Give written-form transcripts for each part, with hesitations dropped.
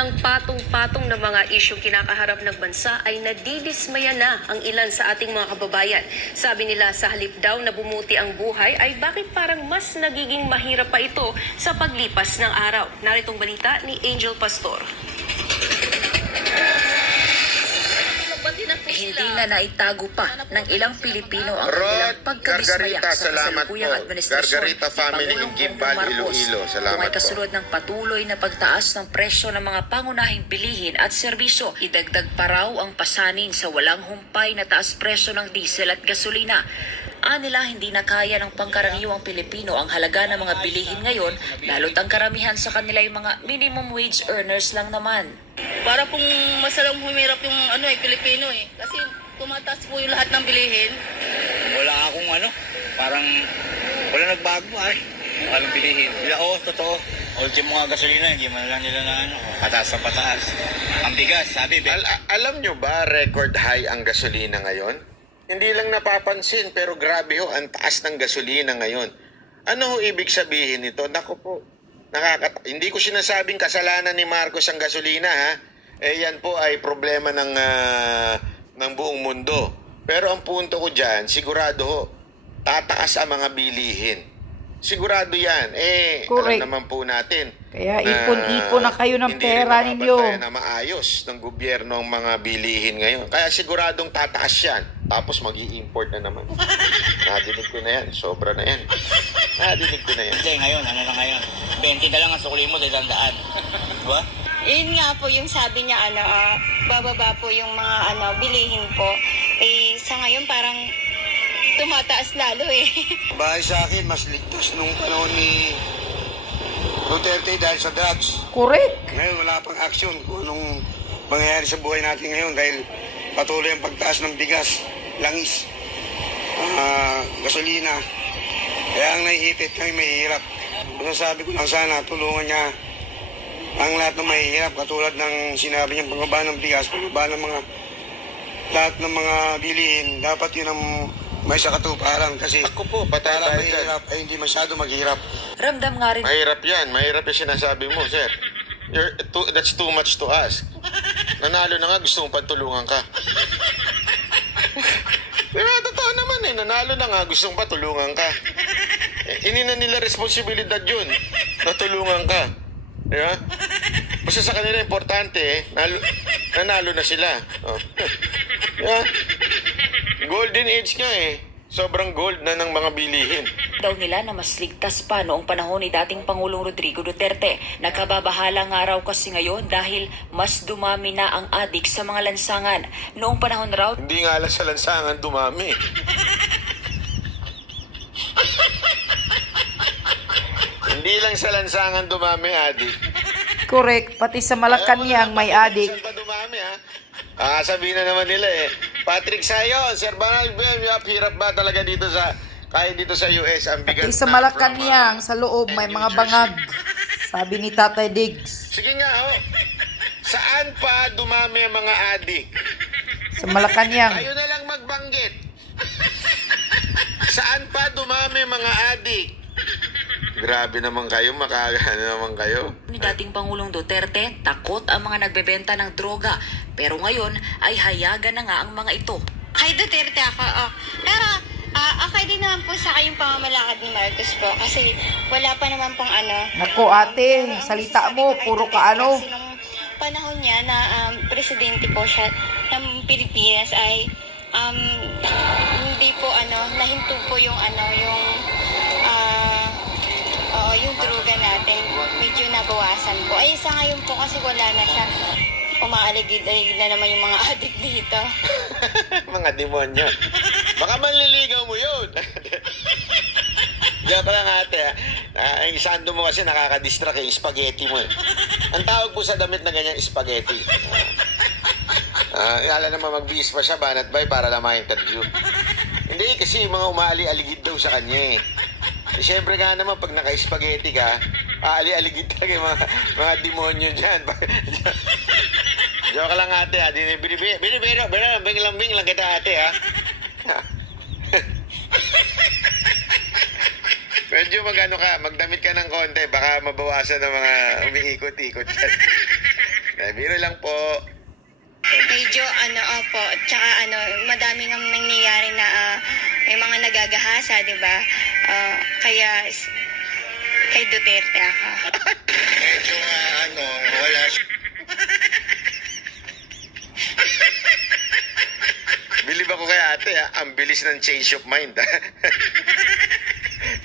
Ang patong-patong na mga isyong kinakaharap ng bansa ay nadidismaya na ang ilan sa ating mga kababayan. Sabi nila sa halip daw na bumuti ang buhay ay bakit parang mas nagiging mahirap pa ito sa paglipas ng araw. Naritong balita ni Angel Pastor. Hindi na naitago pa ng ilang Pilipino ang kanilang pagkadismaya sa kasalukuyang administrasyon ni Pangulong Bongbong Marcos kung ay kasunod ng patuloy na pagtaas ng presyo ng mga pangunahing bilihin at serbisyo. Idagdag pa raw ang pasanin sa walang humpay na taas presyo ng diesel at gasolina. Anila hindi na kaya ng pangkaraniwang Pilipino ang halaga ng mga bilihin ngayon, lalo't ang karamihan sa kanila yung mga minimum wage earners lang naman. Para pong masalang humirap yung Pilipino kasi tumataas po yung lahat ng bilihin. Wala akong parang wala nagbago walang bilihin. Oo, totoo. Ultimo mga gasolina, hindi man lang nila na pataas na pataas. Ang bigas, sabi. Alam nyo ba, record high ang gasolina ngayon? Hindi lang napapansin, pero grabe ang taas ng gasolina ngayon. Ano ho ibig sabihin nito? Naku po, hindi ko sinasabing kasalanan ni Marcos ang gasolina, ha? Yan po ay problema ng buong mundo. Pero ang punto ko dyan, sigurado ho, tataas ang mga bilihin. Sigurado yan. Alam naman po natin. Kaya ipon-ipon na kayo ng pera ninyo. Hindi na maayos ng gobyerno ang mga bilihin ngayon. Kaya siguradong tataas yan. Tapos mag-i-import na naman. Nadinig ko na yan. Sobra na yan. Nadinig ko na yan. Hindi, ngayon. Ano na ngayon? 20 na lang ang sukuli mo, 100. Diba? Yun nga po yung sabi niya, bababa po yung mga bilihin po. Sa ngayon parang tumataas lalo Bahay sa akin, mas ligtas nung panahon ni Duterte dahil sa drugs. Correct. Ngayon wala pang action kung anong mangyayari sa buhay natin ngayon dahil patuloy ang pagtaas ng bigas, langis, gasolina. Kaya ang naiipit kami mahihirap. Masasabi ko lang sana tulungan niya ang lahat ng mahihirap katulad ng sinabi niyang pagbaba ng bigas, pagbaba ng lahat ng mga bilihin. Dapat yun ang may sa katuparan kasi ako po, patay tayo mahirap ay hindi masyado maghirap. Ramdam nga rin. Mahirap yan. Mahirap yung sinasabi mo, sir. That's too much to ask. Nanalo na nga, gusto mong patulungan ka. Pero totoo naman nanalo na nga, gusto mong patulungan ka. Hindi na nila responsibilidad yun. Natulungan ka. Diba? Basta sa kanila importante, nanalo na sila. Diba? Golden age nga Sobrang gold na ng mga bilihin. Daw nila na mas ligtas pa noong panahon ni dating Pangulong Rodrigo Duterte. Nakababahala nga raw kasi ngayon dahil mas dumami na ang adik sa mga lansangan. Noong panahon raw, hindi nga lang sa lansangan dumami. Hindi lang sa lansangan dumami, adik. Correct. Pati sa Malacanang may adik. Saan pa dumami, ha? Sabihin na naman nila Patrick Sayon, Sir Banal, hirap ba talaga dito kahit dito sa US, ang bigat Pati sa Malacanang, sa loob, may mga bangag. Sabi ni Tatay Diggs. Sige nga, saan pa dumami ang mga adik? Sa Malacanang. Kayo na lang magbanggit. Saan pa dumami mga adik? Grabe naman kayo, makagano naman kayo. Ni dating Pangulong Duterte, takot ang mga nagbebenta ng droga. Pero ngayon ay hayagan na nga ang mga ito. Kay Duterte ako, pero okay din naman po sa kayong pamamalakad ni Marcos po kasi wala pa naman pong Naku ate, salita mo, puro ka Kasi nung panahon niya na presidente po siya ng Pilipinas ay hindi po nahinto po yung yung droga natin, medyo nabawasan po. Ay, sa ngayon po kasi wala na siya. Umaaligid-aligid na naman yung mga adik dito. Mga demonyo. Baka manliligaw mo yun. Diyan pa lang ate, ang sando mo kasi nakaka-distract yung spaghetti mo. Ang tawag po sa damit na ganyan, spaghetti. Alam naman magbihis pa siya, banat bay, para lang ma-interview. Hindi, kasi mga umaali-aligid daw sa kanya Siyempre nga naman, pag naka-spaghetti ka, aali-aligid talaga yung mga demonyo dyan. Joke lang ate, binilambing lang kita ate, Medyo magdamit ka ng konti, baka mabawasan ng mga umiikot-ikot dyan. Biro lang po. Medyo opo, tsaka madami nga nangyayari na may mga nagagahasa, di ba? Kaya kay Duterte ako. Medyo wala Bilib ako kay ate, ang bilis ng change of mind.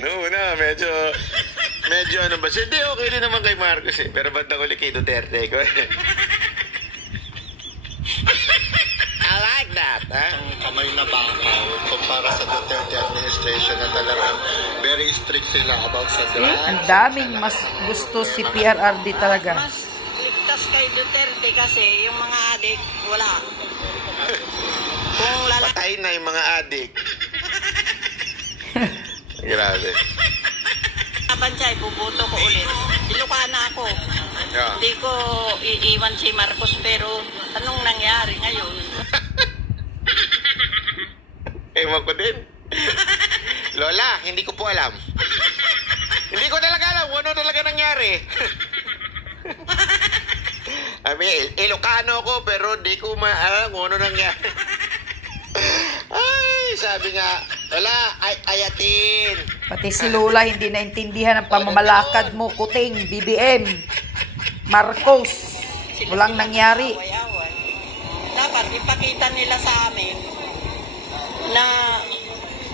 Noong una, medyo ano ba? Hindi, okay din naman kay Marcos eh. Pero ba't ako kay Duterte ko eh. I like that, ha? Ang kamay na bakaw kumpara sa Duterte administration na talagang very strict sila about sa drugs. Ang daming mas gusto si PRRD talaga. Mas ligtas kay Duterte kasi yung mga adik, wala. Kung Patay na yung mga adik. Grabe. Pansay, bubuto ko ulit. Ilocana ako. Yeah. Hindi ko iiwan si Marcos pero anong nangyari ngayon? Ewan ko din. Lola, hindi ko po alam. Hindi ko talaga alam kung ano talaga nangyari. Ilocano ko pero di ko maalam kung ano nangyari. Ay, sabi nga, wala, ayatin. Pati si Lola hindi naintindihan ang pamamalakad mo, Kuting, BBM, Marcos. Walang nangyari. Dapat ipakita nila sa amin na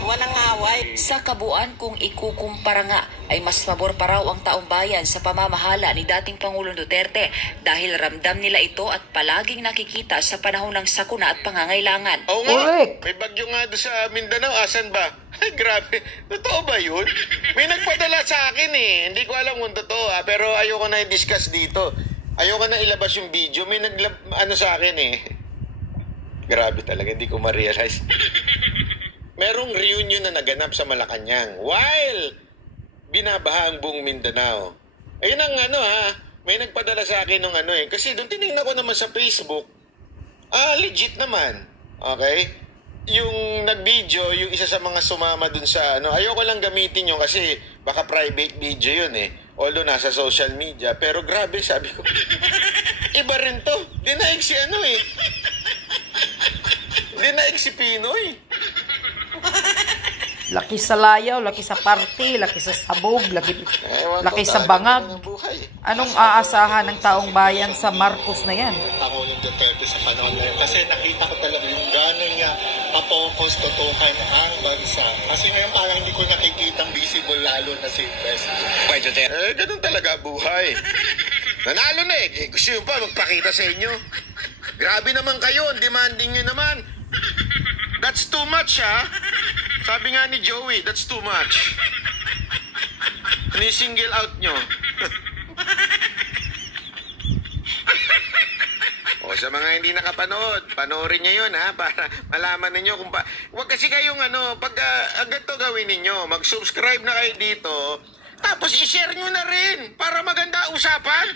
walang away. Sa kabuuan, kung ikukumpara nga, ay mas pabor pa raw ang taong bayan sa pamamahala ni dating Pangulong Duterte dahil ramdam nila ito at palaging nakikita sa panahon ng sakuna at pangangailangan. Oo nga, Correct. may bagyo nga doon sa Mindanao, asan ba? Ay, grabe. Totoo ba yun? May nagpadala sa akin eh. Hindi ko alam kung totoo pero ayoko na i-discuss dito. Ayoko na ilabas yung video. May sa akin eh. Grabe talaga, hindi ko ma-realize. Merong reunion na naganap sa Malacanang while binabaha ang buong Mindanao. Ayun ang may nagpadala sa akin ng kasi doon tinignan ko naman sa Facebook. Legit naman. Okay? Yung nag-video, yung isa sa mga sumama doon sa ayoko lang gamitin yun kasi baka private video yun eh. Although nasa social media. Pero grabe, sabi ko, iba rin to. Dinaig si Dinaig si Pinoy. Laki sa layaw, laki sa party, laki sa sabog, laki sa bangag. Anong aasahan ng taong bayan sa Marcos na yan? Pangulong Duterte sa panahon na yun. Kasi nakita ko talaga yung gano'n niya kapokos tutukan ang bansa. Kasi ngayon parang hindi ko nakikitang visible lalo na si President. Ganun talaga buhay. Nanalo na eh. Gusto nyo pa magpakita sa inyo. Grabe naman kayo. Demanding nyo naman. That's too much, ha? Sabi nga ni Joey, that's too much. Ni-single out nyo. O, sa mga hindi nakapanood, panoorin nyo yun, ha? Para malaman ninyo kung pa... Huwag kasi kayong pag ganito gawin ninyo, mag-subscribe na kayo dito, tapos i-share nyo na rin para maganda usapan.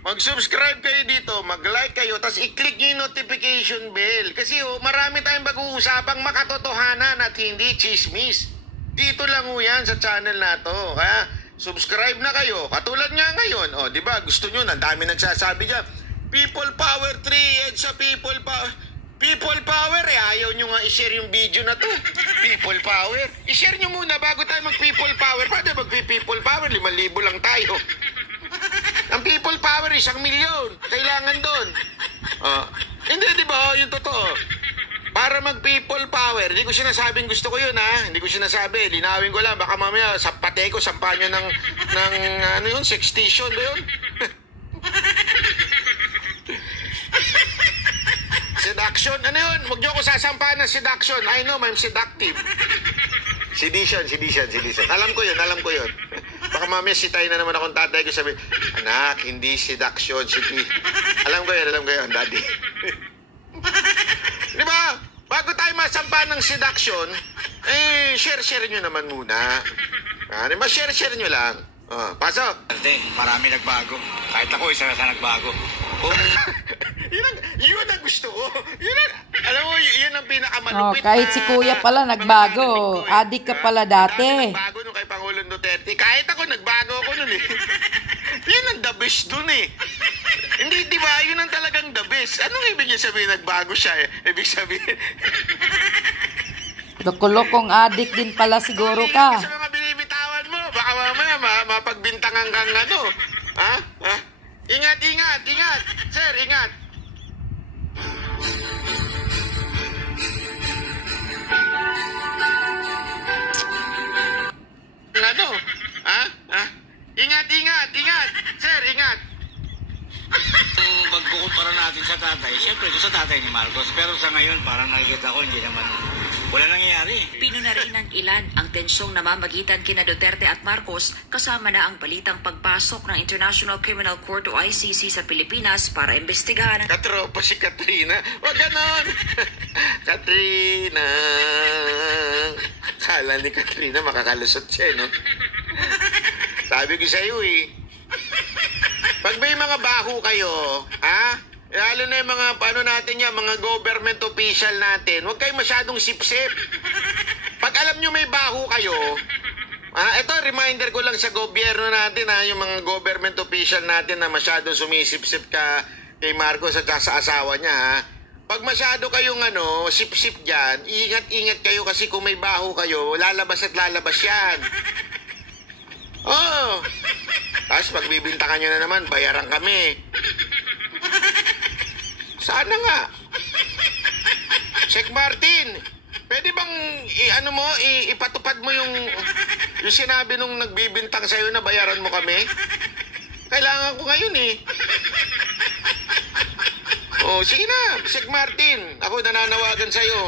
Mag-subscribe kayo dito, mag-like kayo, tapos i-click nyo yung notification bell. Kasi marami tayong pag-uusapang makatotohanan at hindi chismis. Dito lang yan sa channel na to. Kaya subscribe na kayo. Katulad nga ngayon, di ba? Gusto nyo, dami nagsasabi dyan. People power 3 and sa people power. People power ayaw nyo nga i-share yung video na to. People power. I-share nyo muna bago tayo mag-people power. Pwede mag-people power, 5,000 lang tayo. Ang people power, 1 milyon. Kailangan doon. Hindi, di ba? Yung totoo. Para mag-people power, hindi ko sinasabing gusto ko yun, ha? Hindi ko sinasabi. Linawin ko lang. Baka mamaya, sa pate ko, sampa nyo ng sextation ba yun? Seduction? Ano yun? Huwag nyo ko sasampahan ng seduction. I know, I'm seductive. Sedition. Alam ko yun. Baka mamaya sitay na naman akong tatay ko sabi, anak, hindi seduction. Alam ko yun, daddy. Di ba? Bago tayo masampa ng seduction, share nyo naman muna. Di ba? Share nyo lang. Pasok. Marami nagbago. Kahit ako, isa na nagbago. Yun ang gusto ko. Alam mo, yun ang pinakamalupit kahit si Kuya pala nagbago. Adik ka pala dati. Nagbago nung kay Pangulong Duterte. Kahit ako, nagbago ako nun eh. Yun ang the best dun eh. Hindi, di ba? Yun ang talagang the best. Anong ibig niya sabihin? Nagbago siya eh. Ibig sabihin. Loko-lokong adik din pala siguro ka. Sa mga binibitawan mo, baka mamaya mapagbintangan kang ano. Ha? Ingat, ingat, ingat. Sir, ingat. Ano? Ha? Ingat, ingat, ingat. Sir, ingat. Kung pagkukumpara natin sa tatay, syempre ito sa tatay ni Marcos. Pero sa ngayon, parang nakikita ko, hindi naman, wala nangyayari. Pinuna rin ng ilan ang tensyong namamagitan kina Duterte at Marcos kasama na ang balitang pagpasok ng International Criminal Court o ICC sa Pilipinas para imbestigahan. Katropa si Katrina. Wag ganon. Katrina. Kala ni Katrina makakalusot siya, no? Sabi ko sa'yo eh. Pag may mga baho kayo, lalo na yung mga, ano natin yan, mga government official natin, huwag kayo masyadong sip-sip. Pag alam nyo may baho kayo, ito, reminder ko lang sa gobyerno natin, yung mga government official natin na masyadong sumisip-sip ka kay Marcos at sa asawa niya, Pag masyado kayong sip-sip dyan, ingat-ingat kayo kasi kung may baho kayo, lalabas at lalabas yan. Oo. Tapos pagbibintangan nyo na naman, bayaran kami. Sana nga. Sek Martin, pwede bang ipatupad mo yung sinabi nung nagbibintang sa'yo na bayaran mo kami? Kailangan ko ngayon eh. Oh, sige na, Sek Martin. Ako nananawagan sa'yo.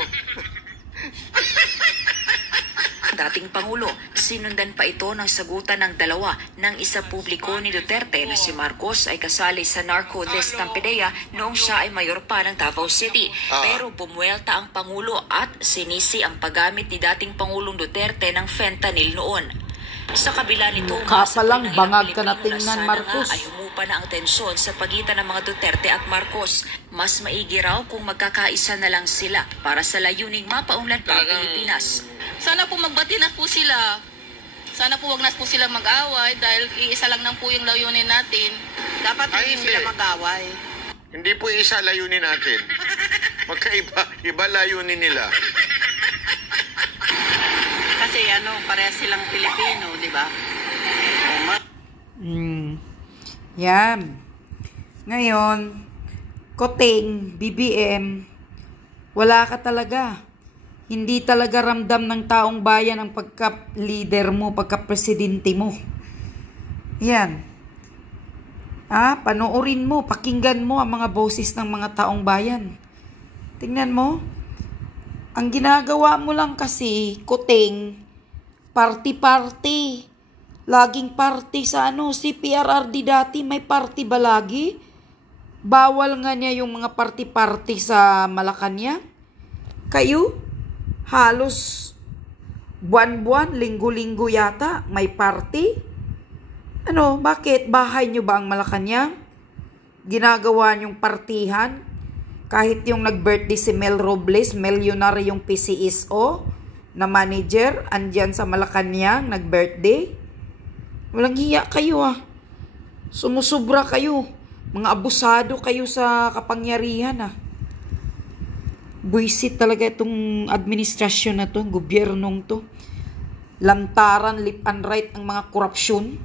Dating Pangulo, sinundan pa ito ng sagutan ng dalawa ng isa publiko ni Duterte na si Marcos ay kasali sa narco list ng PDEA noong siya ay mayor pa ng Davao City. Pero bumuelta ang Pangulo at sinisi ang paggamit ni dating Pangulong Duterte ng fentanyl noon. Sa kabila nito, kapalang bangag ka na tingnan, Marcos. Ay humupa na ang tensyon sa pagitan ng mga Duterte at Marcos. Mas maigi raw kung magkakaisa na lang sila para sa layuning mapaunlad pa ang Pilipinas. Sana po magbati na po sila. Sana po wag na po sila mag-away dahil iisa lang po yung layunin natin. Dapat hindi sila mag-away. Hindi po isa layunin natin. Magkaiba, iba layunin nila. Kasi parehas silang Pilipino, di ba? Yan. Ngayon, Koting, BBM, wala ka talaga. Hindi talaga ramdam ng taong bayan ang pagka-leader mo, pagka-presidente mo. Yan. Panoorin mo, pakinggan mo ang mga boses ng mga taong bayan. Tingnan mo. Ang ginagawa mo lang kasi, Koting, party-party. Laging party sa si PRRD dati, may party ba lagi? Bawal nga niya yung mga party-party sa Malacanang. Kayo, halos buwan-buwan, linggo-linggo yata, may party. Bakit? Bahay nyo ba ang Malacanang? Ginagawa nyong partihan? Kahit yung nag-birthday si Mel Robles, milyonaryong PCSO na manager, andyan sa Malacanang, nag-birthday. Walang hiya kayo Sumusubra kayo. Mga abusado kayo sa kapangyarihan Buisit talaga itong administrasyon na to, gobyernong to. Lantaran, lip and right ang mga korupsyon.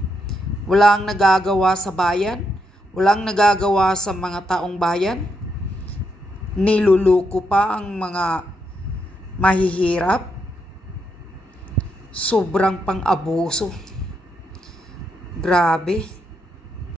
Walang nagagawa sa bayan. Walang nagagawa sa mga taong bayan. Niluluko pa ang mga mahihirap. Sobrang pang-abuso. Grabe.